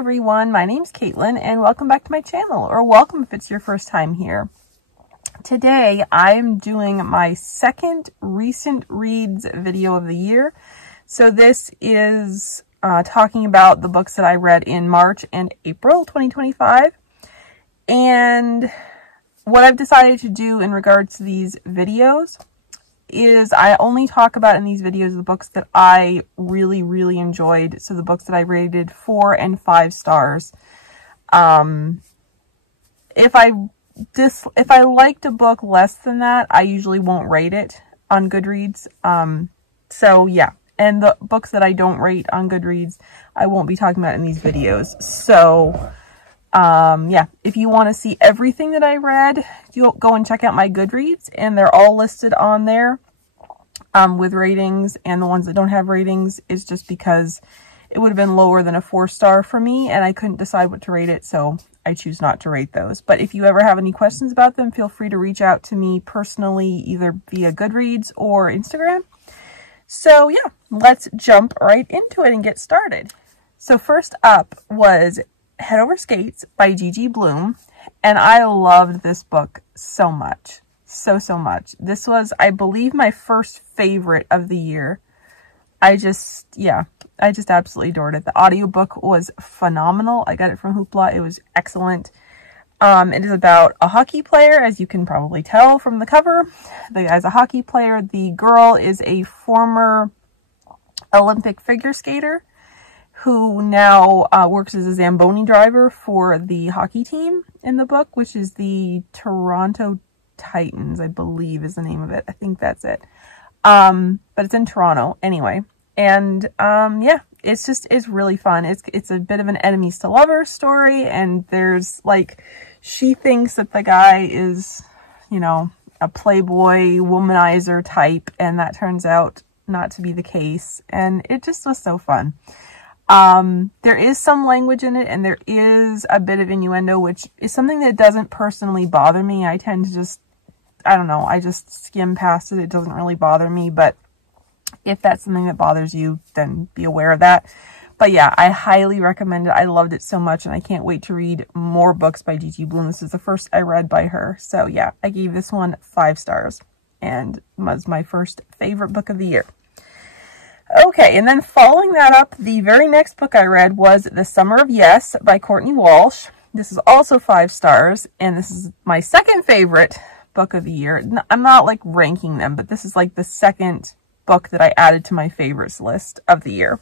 everyone, my name's Caitlyn and welcome back to my channel, or welcome if it's your first time here. Today I'm doing my second recent reads video of the year. So this is talking about the books that I read in March and April 2025. And what I've decided to do in regards to these videos is I only talk about in these videos the books that I really enjoyed. So the books that I rated 4 and 5 stars. If I liked a book less than that, I usually won't rate it on Goodreads. So yeah, and the books that I don't rate on Goodreads, I won't be talking about in these videos. So yeah, if you want to see everything that I read, you'll go and check out my Goodreads, and they're all listed on there with ratings, and the ones that don't have ratings is just because it would have been lower than a 4-star for me, and I couldn't decide what to rate it, so I choose not to rate those. But if you ever have any questions about them, feel free to reach out to me personally, either via Goodreads or Instagram. So yeah, let's jump right into it and get started. So first up was Head Over Skates by Gigi Blume, and I loved this book so much. So much. This was, I believe, my first favorite of the year. I just absolutely adored it. The audiobook was phenomenal. I got it from Hoopla. It was excellent. It is about a hockey player, as you can probably tell from the cover. The guy's a hockey player. The girl is a former Olympic figure skater who now works as a Zamboni driver for the hockey team in the book, which is the Toronto Titans, I believe is the name of it. I think that's it. But it's in Toronto anyway. And yeah, it's really fun. It's a bit of an enemies to lovers story, and there's like, she thinks that the guy is, you know, a playboy womanizer type, and that turns out not to be the case, and it just was so fun. There is some language in it, and there is a bit of innuendo, which is something that doesn't personally bother me. I tend to just, I don't know, I just skim past it. It doesn't really bother me, but if that's something that bothers you, then be aware of that. But yeah, I highly recommend it. I loved it so much, and I can't wait to read more books by Gigi Blume. This is the first I read by her. So yeah, I gave this one 5 stars, and was my first favorite book of the year. Okay, and then following that up, the very next book I read was The Summer of Yes by Courtney Walsh. This is also 5 stars, and this is my second favorite book of the year. I'm not like ranking them, but this is like the second book that I added to my favorites list of the year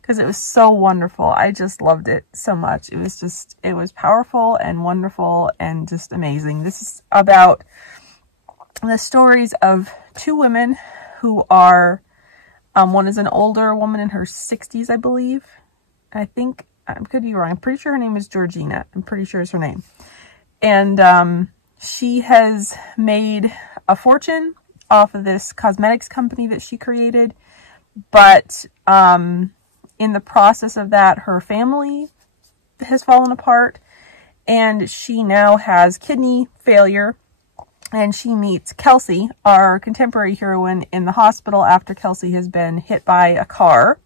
because it was so wonderful. I just loved it so much. It was powerful and wonderful and just amazing. This is about the stories of 2 women who are, one is an older woman in her 60s, I believe. I think, I could be wrong. I'm pretty sure her name is Georgina. I'm pretty sure it's her name. And she has made a fortune off of this cosmetics company that she created. But in the process of that, her family has fallen apart. And she now has kidney failure. And she meets Kelsey, our contemporary heroine, in the hospital after Kelsey has been hit by a car.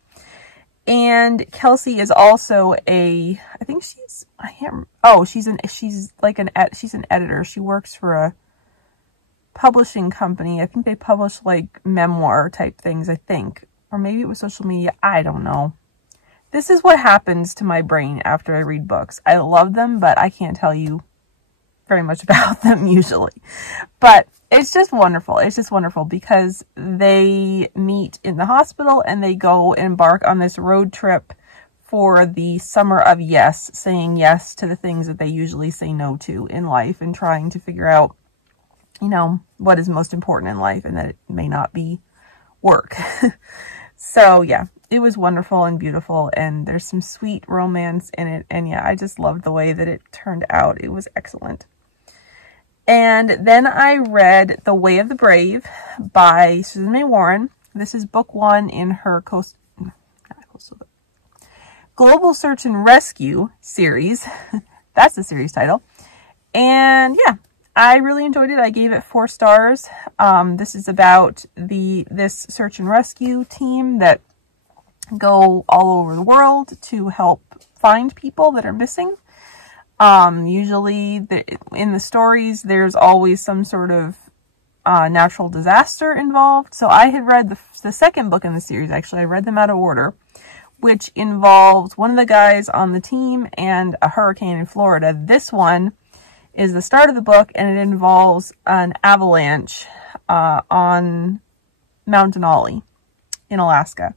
And Kelsey is also a, I think she's, she's an editor. She works for a publishing company. I think they publish like memoir type things, I think. Or maybe it was social media. I don't know. This is what happens to my brain after I read books. I love them, but I can't tell you very much about them usually. But it's just wonderful. It's just wonderful because they meet in the hospital and they go embark on this road trip for the summer of yes, saying yes to the things that they usually say no to in life and trying to figure out, you know, what is most important in life, and that it may not be work. So yeah, it was wonderful and beautiful, and there's some sweet romance in it. And yeah, I just loved the way that it turned out. It was excellent. And then I read The Way of the Brave by Susan May Warren. This is book 1 in her Global Search and Rescue series. That's the series title. And yeah, I really enjoyed it. I gave it 4 stars. This is about this search and rescue team that go all over the world to help find people that are missing. Usually in the stories, there's always some sort of natural disaster involved. So I had read the second book in the series, actually. I read them out of order, which involved one of the guys on the team and a hurricane in Florida. This one is the start of the book, and it involves an avalanche on Mount Denali in Alaska.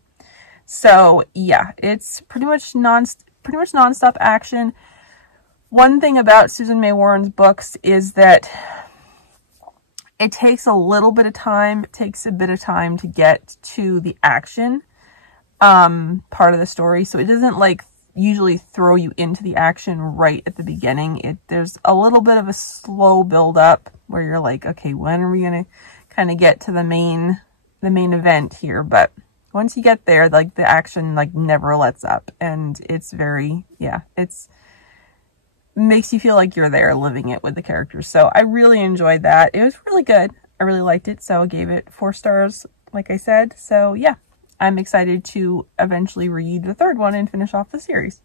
So yeah, it's pretty much nonstop action. One thing about Susan May Warren's books is that it takes a little bit of time. It takes a bit of time to get to the action part of the story. So it doesn't like usually throw you into the action right at the beginning. There's a little bit of a slow build up where you're like, okay, when are we going to kind of get to the main event here? But once you get there, like the action like never lets up, and it's very, yeah, makes you feel like you're there living it with the characters. So I really enjoyed that. It was really good. I really liked it. So I gave it 4 stars, like I said. So yeah, I'm excited to eventually read the third one and finish off the series.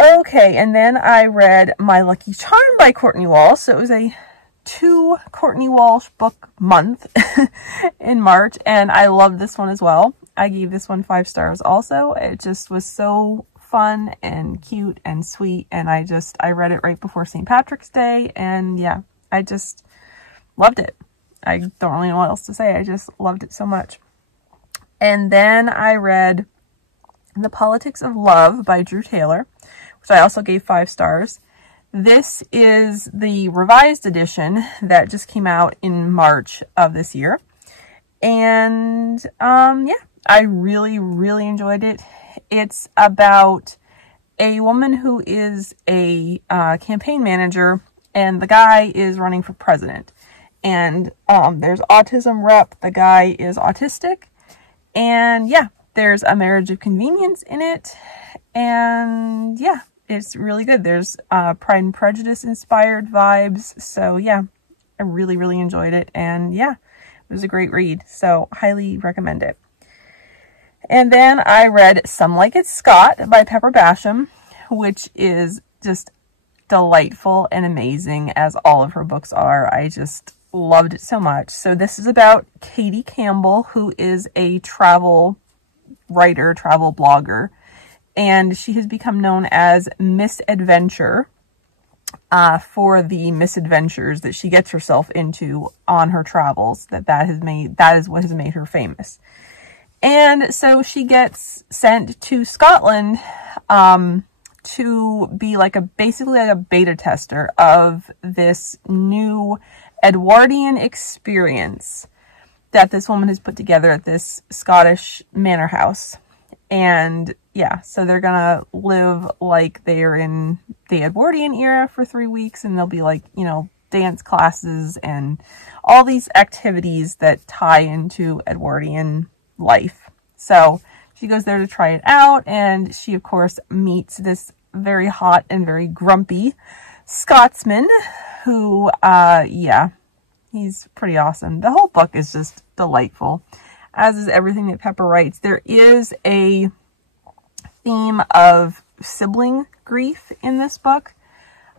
Okay, and then I read My Lucky Charm by Courtney Walsh. So it was a 2 Courtney Walsh book month in March, and I loved this one as well. I gave this one 5 stars also. It just was so fun and cute and sweet, and I read it right before St. Patrick's Day, and yeah, I just loved it. I don't really know what else to say. I just loved it so much. And then I read The Politics of Love by Drew Taylor, which I also gave 5 stars. This is the revised edition that just came out in March of this year. And yeah, I really, really enjoyed it. It's about a woman who is a campaign manager, and the guy is running for president. And there's autism rep. The guy is autistic. And yeah, there's a marriage of convenience in it. And yeah, it's really good. There's Pride and Prejudice inspired vibes. So yeah, I really, really enjoyed it. And yeah, it was a great read. So highly recommend it. And then I read Some Like It Scot by Pepper Basham, which is just delightful and amazing, as all of her books are. I just loved it so much. So this is about Katie Campbell, who is a travel writer, travel blogger, and she has become known as Miss Adventure for the misadventures that she gets herself into on her travels. That is what has made her famous. And so she gets sent to Scotland to be basically like a beta tester of this new Edwardian experience that this woman has put together at this Scottish manor house. And yeah, so they're gonna live like they're in the Edwardian era for 3 weeks, and there'll be dance classes and all these activities that tie into Edwardian life. So she goes there to try it out, and she of course meets this very hot and very grumpy Scotsman who yeah, he's pretty awesome. The whole book is just delightful, as is everything that Pepper writes. There is a theme of sibling grief in this book,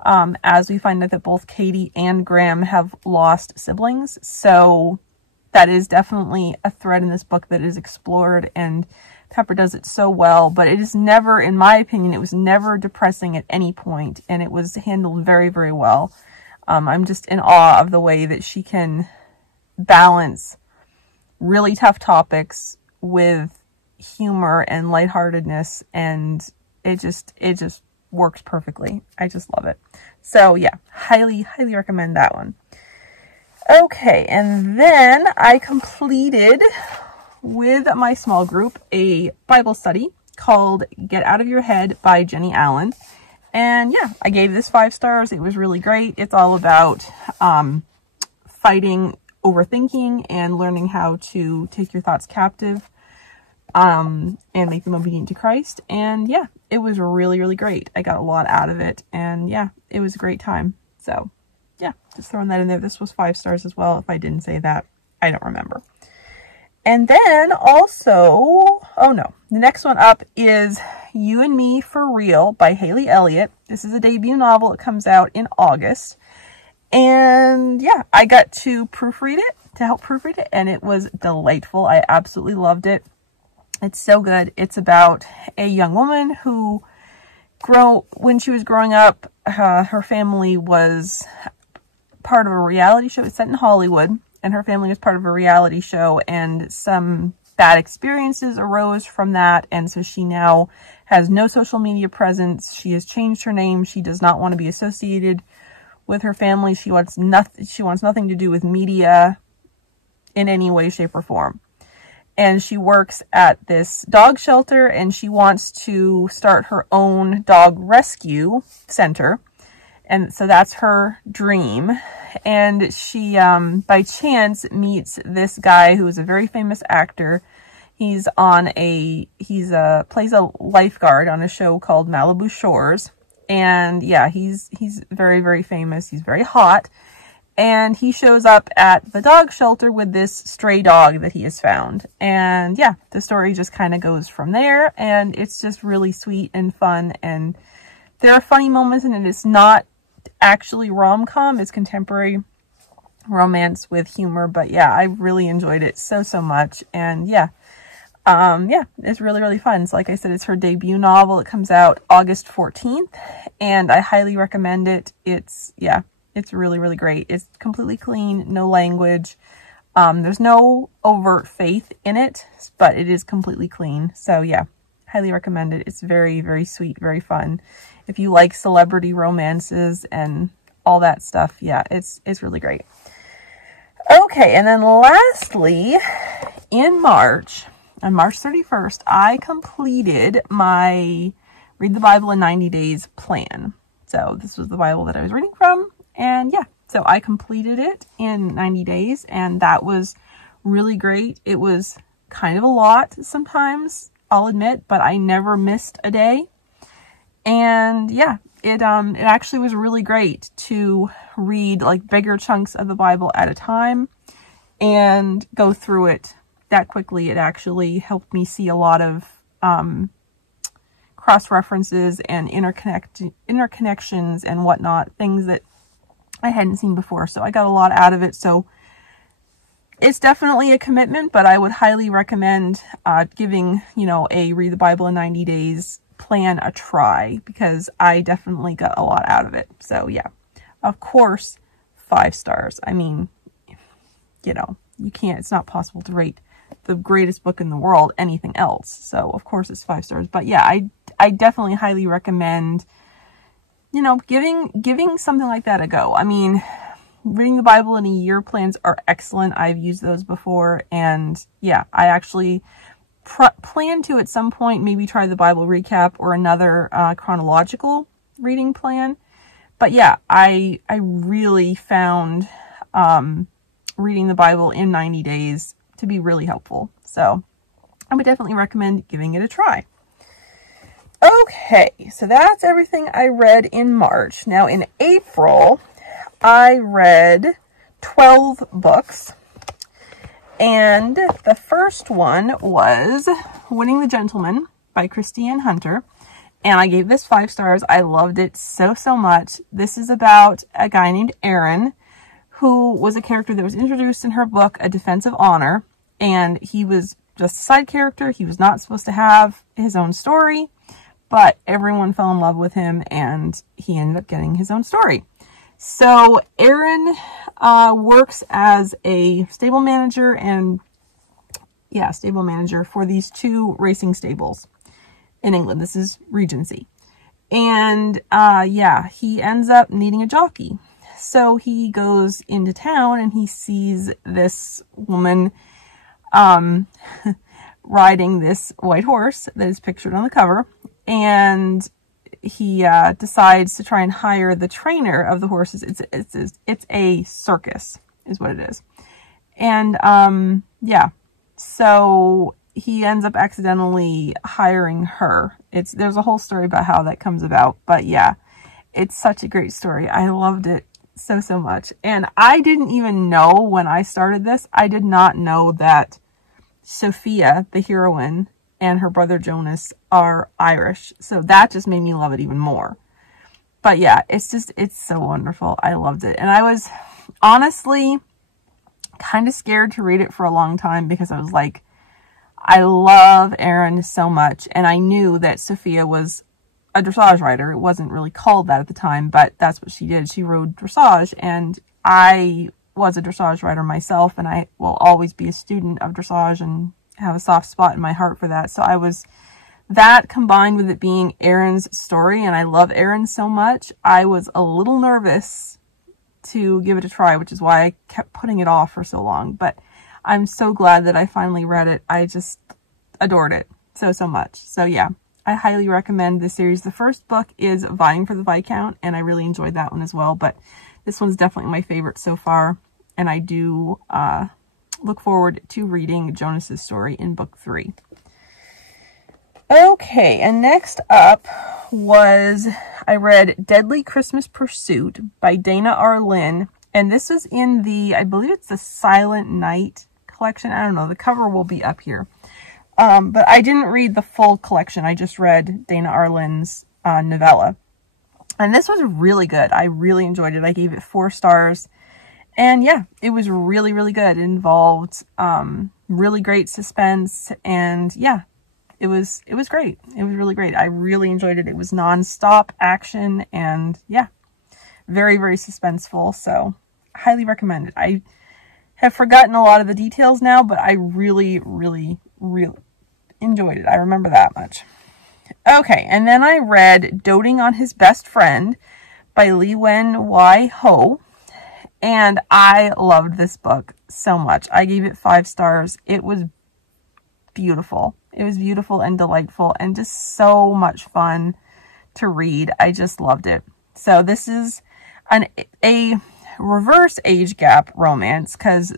as we find out that both Katie and Graham have lost siblings. So that is definitely a thread in this book that is explored, and Pepper does it so well. But it is never, in my opinion, it was never depressing at any point, and it was handled very, very well. I'm just in awe of the way that she can balance really tough topics with humor and lightheartedness, and it just works perfectly. I just love it. So yeah, highly, highly recommend that one. Okay, and then I completed with my small group a Bible study called Get Out of Your Head by Jennie Allen. And yeah, I gave this 5 stars. It was really great. It's all about fighting overthinking and learning how to take your thoughts captive and make them obedient to Christ. And yeah, it was really, really great. I got a lot out of it, and yeah, it was a great time. So yeah, just throwing that in there. This was 5 stars as well. If I didn't say that, I don't remember. And then also, oh no, the next one up is You and Me for Real by Hayley Elliott. This is a debut novel. It comes out in August. And yeah, I got to proofread it, to help proofread it, and it was delightful. I absolutely loved it. It's so good. It's about a young woman who when she was growing up, her family was part of a reality show. It's set in Hollywood, and her family was part of a reality show, and some bad experiences arose from that. And so she now has no social media presence. She has changed her name. She does not want to be associated with her family. She wants nothing to do with media in any way, shape, or form. And she works at this dog shelter, and she wants to start her own dog rescue center. And so that's her dream. And she, by chance, meets this guy who is a very famous actor. He's plays a lifeguard on a show called Malibu Shores. And yeah, he's very, very famous. He's very hot. And he shows up at the dog shelter with this stray dog that he has found. And yeah, the story just kind of goes from there. And it's just really sweet and fun. And there are funny moments in it. It's not actually rom-com. It's contemporary romance with humor. But yeah, I really enjoyed it so much. And yeah, it's really, really fun. So like I said, it's her debut novel. It comes out August 14th. And I highly recommend it. It's really, really great. It's completely clean, no language. There's no overt faith in it, but it is completely clean. So yeah, highly recommend it. It's very, very sweet, very fun. If you like celebrity romances and all that stuff, yeah, it's really great. Okay, and then lastly, in March, on March 31st, I completed my Read the Bible in 90 Days plan. So this was the Bible that I was reading from. And yeah, so I completed it in 90 days, and that was really great. It was kind of a lot sometimes, I'll admit, but I never missed a day. And yeah, it actually was really great to read like bigger chunks of the Bible at a time and go through it that quickly. It actually helped me see a lot of cross-references and interconnections and whatnot, things that I hadn't seen before. So I got a lot out of it. So it's definitely a commitment, but I would highly recommend giving, a Read the Bible in 90 Days plan a try, because I definitely got a lot out of it. So yeah, of course, 5 stars. I mean, it's not possible to rate the greatest book in the world anything else. So of course it's 5 stars. But yeah, I definitely highly recommend giving something like that a go. I mean, reading the Bible in a year plans are excellent. I've used those before. And yeah, I actually plan to at some point maybe try the Bible recap or another chronological reading plan. But yeah, I really found reading the Bible in 90 days to be really helpful. So I would definitely recommend giving it a try. Okay, so that's everything I read in March. Now in April, I read 12 books. And the first one was Winning the Gentleman by Kristi and Hunter. And I gave this 5 stars. I loved it so much. This is about a guy named Aaron, who was a character that was introduced in her book, A Defense of Honor. And he was just a side character. He was not supposed to have his own story. But everyone fell in love with him, and he ended up getting his own story. So Aaron works as a stable manager for these 2 racing stables in England. This is Regency. And he ends up needing a jockey. So he goes into town and he sees this woman riding this white horse that is pictured on the cover. And he decides to try and hire the trainer of the horses. It's a circus is what it is. And so he ends up accidentally hiring her. There's a whole story about how that comes about. But yeah, it's such a great story. I loved it so much. And I didn't even know when I started this, I did not know that Sophia, the heroine, and her brother Jonas are Irish. So that just made me love it even more. But yeah, it's so wonderful. I loved it. And I was honestly kind of scared to read it for a long time because I was like, I love Erin so much. And I knew that Sophia was a dressage rider. It wasn't really called that at the time, but that's what she did. She rode dressage, and I was a dressage rider myself, and I will always be a student of dressage and have a soft spot in my heart for that. So I was, that combined with it being Erin's story, and I love Erin so much, I was a little nervous to give it a try, which is why I kept putting it off for so long. But I'm so glad that I finally read it. I just adored it so much. So yeah, I highly recommend this series. The first book is Vying for the Viscount, and I really enjoyed that one as well, but this one's definitely my favorite so far, and I do look forward to reading Jonas's story in book 3. Okay, and next up was, I read Deadly Christmas Pursuit by Dana R. Lynn, and this was in the, I believe it's the Silent Night collection. I don't know, the cover will be up here. But I didn't read the full collection. I just read Dana R. Lynn's novella. And this was really good. I really enjoyed it. I gave it 4 stars. And yeah, it was really, really good. It involved really great suspense. And yeah, it was great. It was really great. I really enjoyed it. It was non-stop action. And yeah, very, very suspenseful. So highly recommend it. I have forgotten a lot of the details now, but I really, really, really enjoyed it. I remember that much. Okay, and then I read Doting on His Best Friend by Liwen Y. Ho, and I loved this book so much. I gave it 5 stars. It was beautiful. It was beautiful and delightful and just so much fun to read. I just loved it. So this is a reverse age gap romance because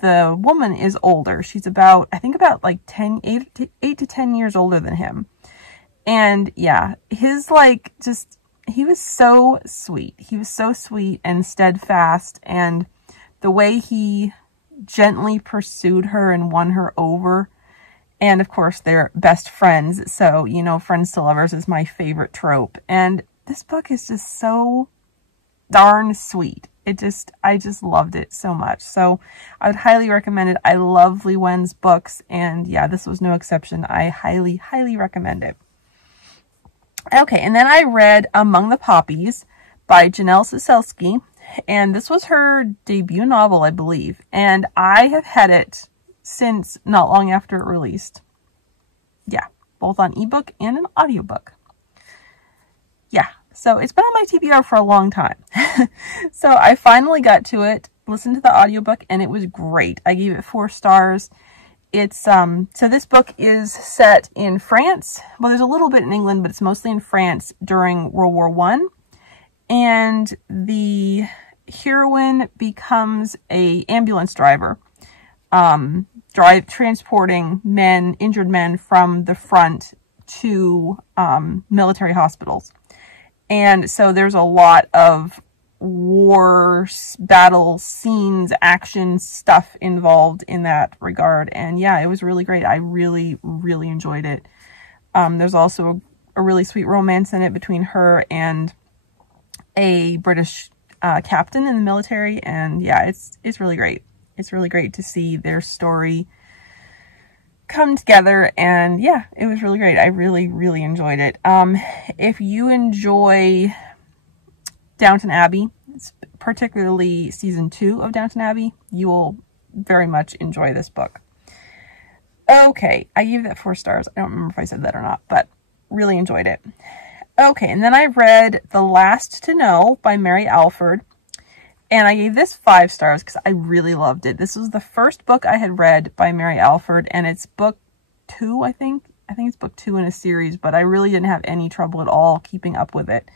the woman is older. She's about, I think about like 8 to 10 years older than him. And yeah, his he was so sweet. He was so sweet and steadfast. And the way he gently pursued her and won her over. And of course, they're best friends. So, you know, friends to lovers is my favorite trope. And this book is just so darn sweet. I just loved it so much. So I would highly recommend it. I love Liwen's books, and yeah, this was no exception. I highly, highly recommend it. Okay, and then I read Among the Poppies by Cieselski, and this was her debut novel, I believe, and I have had it since not long after it released. Yeah, both on ebook and an audiobook. Yeah. So it's been on my TBR for a long time. So I finally got to it, listened to the audiobook, and it was great. I gave it 4 stars. It's, so this book is set in France. Well, there's a little bit in England, but it's mostly in France during World War I. And the heroine becomes an ambulance driver, transporting injured men from the front to military hospitals. And so there's a lot of war, battle scenes, action stuff involved in that regard. And yeah, it was really great. I really, really enjoyed it. There's also a really sweet romance in it between her and a British captain in the military. And yeah, it's really great. It's really great to see their story come together, and yeah, it was really great. I really, really enjoyed it. If you enjoy Downton Abbey, particularly season 2 of Downton Abbey, you will very much enjoy this book. Okay, I gave that 4 stars. I don't remember if I said that or not, but really enjoyed it. Okay, and then I read The Last to Know by Mary Alford, and I gave this 5 stars because I really loved it. This was the first book I had read by Mary Alford, and it's book 2, I think. I think it's book 2 in a series, but I really didn't have any trouble at all keeping up with it.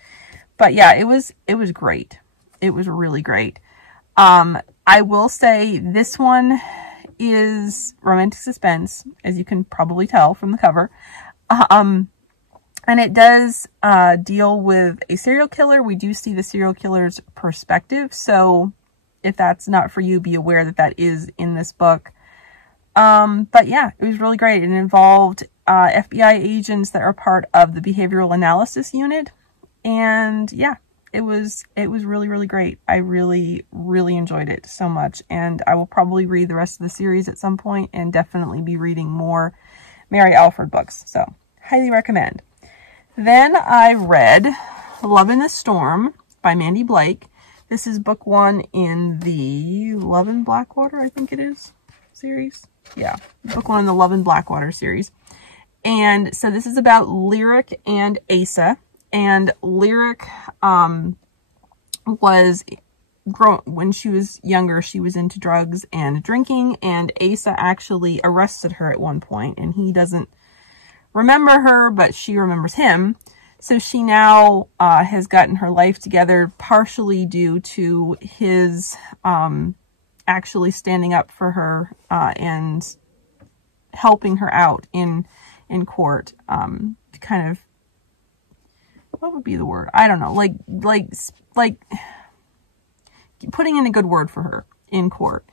But yeah, it was great. It was really great. I will say this one is romantic suspense, as you can probably tell from the cover. And it does deal with a serial killer. We do see the serial killer's perspective. So if that's not for you, be aware that that is in this book. But yeah, it was really great. It involved FBI agents that are part of the behavioral analysis unit. And yeah, it was really, really great. I really, really enjoyed it so much. And I will probably read the rest of the series at some point and definitely be reading more Mary Alford books. So highly recommend. Then I read Love in the Storm by Mandi Blake. This is book 1 in the Love in Blackwater, I think it is, series. Yeah, book 1 in the Love in Blackwater series. And so this is about Lyric and Asa. And Lyric was when she was younger, she was into drugs and drinking, and Asa actually arrested her at one point, and he doesn't remember her, but she remembers him. So she now has gotten her life together, partially due to his actually standing up for her and helping her out in court. Kind of, what would be the word? I don't know. Like putting in a good word for her in court.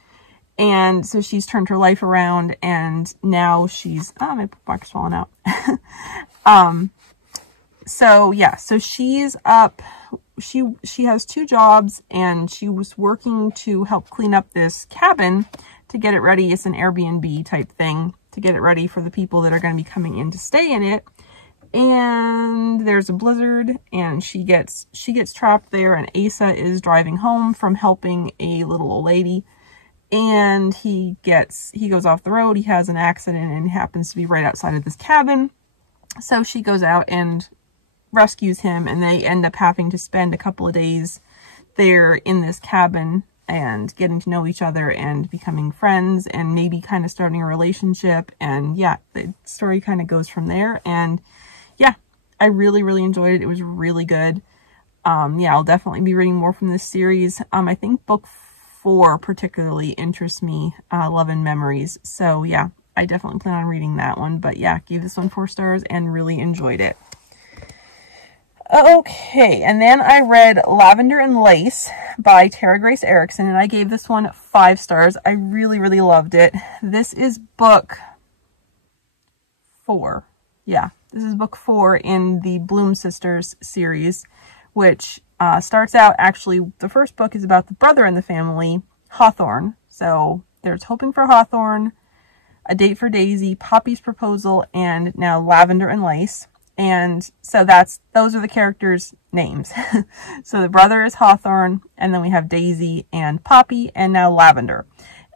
And so she's turned her life around, and now she's, my bookmark's falling out. So yeah, so she's up, she has 2 jobs, and she was working to help clean up this cabin to get it ready. It's an Airbnb type thing to get it ready for the people that are going to be coming in to stay in it. And there's a blizzard, and she gets trapped there, and Asa is driving home from helping a little old lady, and he goes off the road. He has an accident and happens to be right outside of this cabin. So she goes out and rescues him, and they end up having to spend a couple of days there in this cabin and getting to know each other and becoming friends and maybe kind of starting a relationship. And yeah, the story kind of goes from there. And yeah, I really, really enjoyed it. It was really good. Yeah, I'll definitely be reading more from this series. I think book 4 particularly interests me, Love and Memories. So yeah, I definitely plan on reading that one. But yeah, gave this one 4 stars and really enjoyed it. Okay, and then I read Lavender and Lace by Tara Grace Ericson, and I gave this one 5 stars. I really, really loved it. This is book 4. Yeah, this is book 4 in the Blume Sisters series, which starts out, actually, the first book is about the brother in the family, Hawthorne. So there's Hoping for Hawthorne, A Date for Daisy, Poppy's Proposal, and now Lavender and Lace. And so those are the characters' names. So the brother is Hawthorne, and then we have Daisy and Poppy, and now Lavender.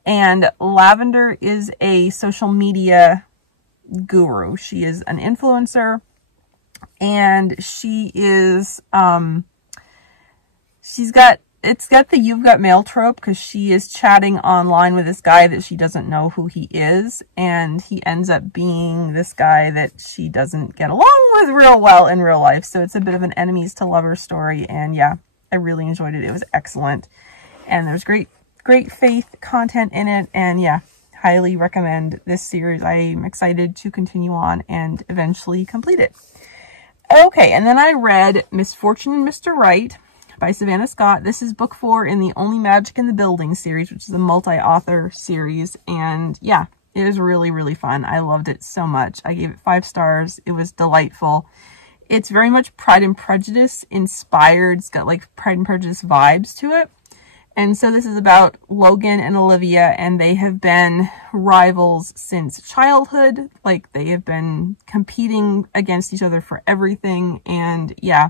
And Lavender is a social media guru. She is an influencer, and she is, it's got the You've Got Mail trope, because she is chatting online with this guy that she doesn't know who he is, and he ends up being this guy that she doesn't get along with real well in real life. So it's a bit of an enemies to lovers story, and yeah, I really enjoyed it. It was excellent, and there's great faith content in it, and yeah, highly recommend this series. I'm excited to continue on and eventually complete it. Okay, and then I read Misfortune and Mr. Right by Savannah Scott. This is book 4 in the Only Magic in the Building series, which is a multi-author series. And yeah, it was really, really fun. I loved it so much. I gave it 5 stars. It was delightful. It's very much Pride and Prejudice inspired. It's got like Pride and Prejudice vibes to it. And so this is about Logan and Olivia, and they have been rivals since childhood. Like, they have been competing against each other for everything. And yeah,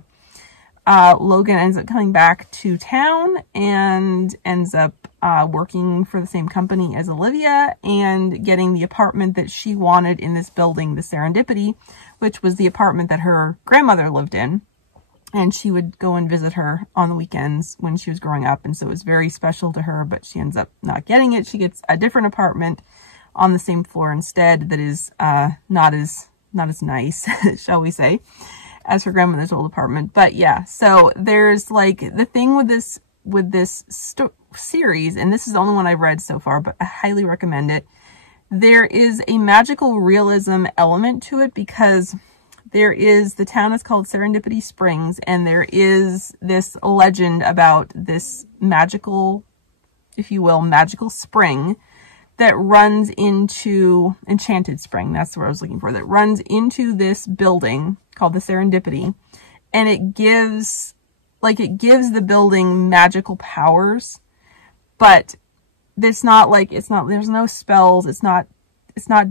Logan ends up coming back to town and ends up working for the same company as Olivia and getting the apartment that she wanted in this building, the Serendipity, which was the apartment that her grandmother lived in. And she would go and visit her on the weekends when she was growing up. And so it was very special to her, but she ends up not getting it. She gets a different apartment on the same floor instead that is not as nice, shall we say, as her grandmother's old apartment. But yeah, so there's like the thing with this series, and this is the only one I've read so far, but I highly recommend it. There is a magical realism element to it, because the town is called Serendipity Springs, and there is this legend about this magical, if you will, magical spring that runs into Enchanted Spring. That's what I was looking for. That runs into this building called the Serendipity. And it gives the building magical powers, but there's no spells. It's not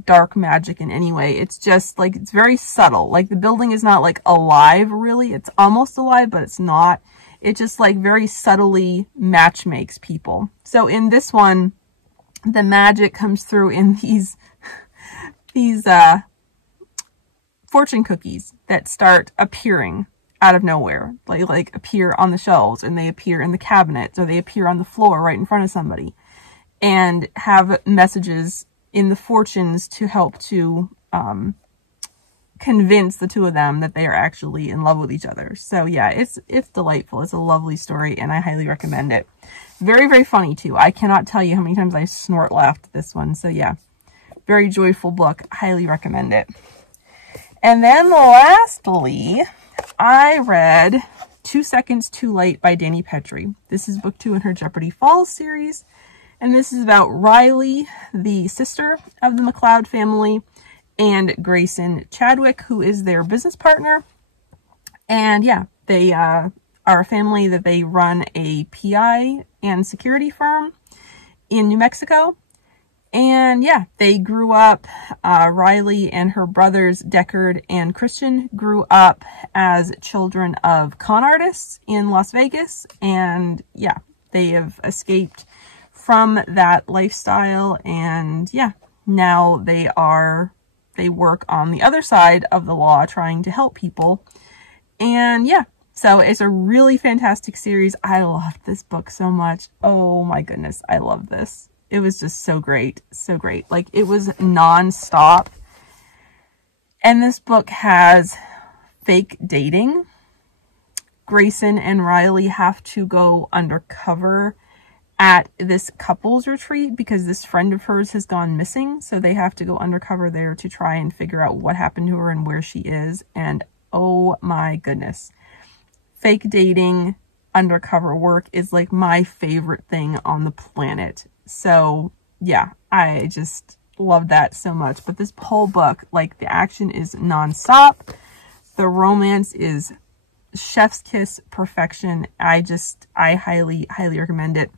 dark magic in any way. It's just like, it's very subtle. Like the building is not like alive really. It's almost alive, but it's not. It just like very subtly match makes people. So in this one, the magic comes through in these fortune cookies that start appearing out of nowhere. Like appear on the shelves, and they appear in the cabinets, or they appear on the floor right in front of somebody, and have messages in the fortunes to help to convince the two of them that they are actually in love with each other. So yeah, it's delightful. It's a lovely story, and I highly recommend it. Very, very funny too. I cannot tell you how many times I snort laughed at this one. So yeah, very joyful book. Highly recommend it. And then lastly, I read 2 Seconds Too Late by Dani Pettrey. This is book 2 in her Jeopardy Falls series. And this is about Riley, the sister of the McLeod family, and Grayson Chadwick, who is their business partner. And yeah, they are a family that they run a PI and security firm in New Mexico. And yeah, they grew up, Riley and her brothers Deckard and Christian grew up as children of con artists in Las Vegas. And yeah, they have escaped from that lifestyle, and yeah, now they work on the other side of the law trying to help people. And yeah, so it's a really fantastic series. I loved this book so much. Oh my goodness, I love this. It was just so great, so great. Like, it was non-stop. And this book has fake dating. Grayson and Riley have to go undercover at this couples retreat because this friend of hers has gone missing. So they have to go undercover there to try and figure out what happened to her and where she is. And oh my goodness, fake dating, undercover work is like my favorite thing on the planet. So yeah, I just love that so much. But this whole book, like, the action is nonstop. The romance is chef's kiss perfection. I highly, highly recommend it.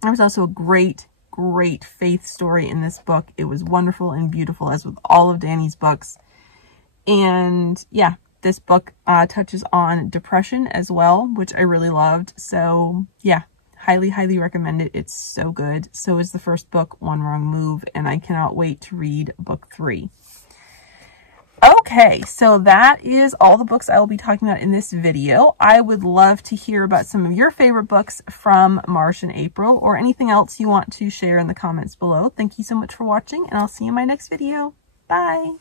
There was also a great, great faith story in this book. It was wonderful and beautiful, as with all of Dani's books. And yeah, this book touches on depression as well, which I really loved. So yeah, highly, highly recommend it. It's so good. So is the first book, One Wrong Move, and I cannot wait to read book 3. Okay, so that is all the books I will be talking about in this video. I would love to hear about some of your favorite books from March and April, or anything else you want to share in the comments below. Thank you so much for watching, and I'll see you in my next video. Bye!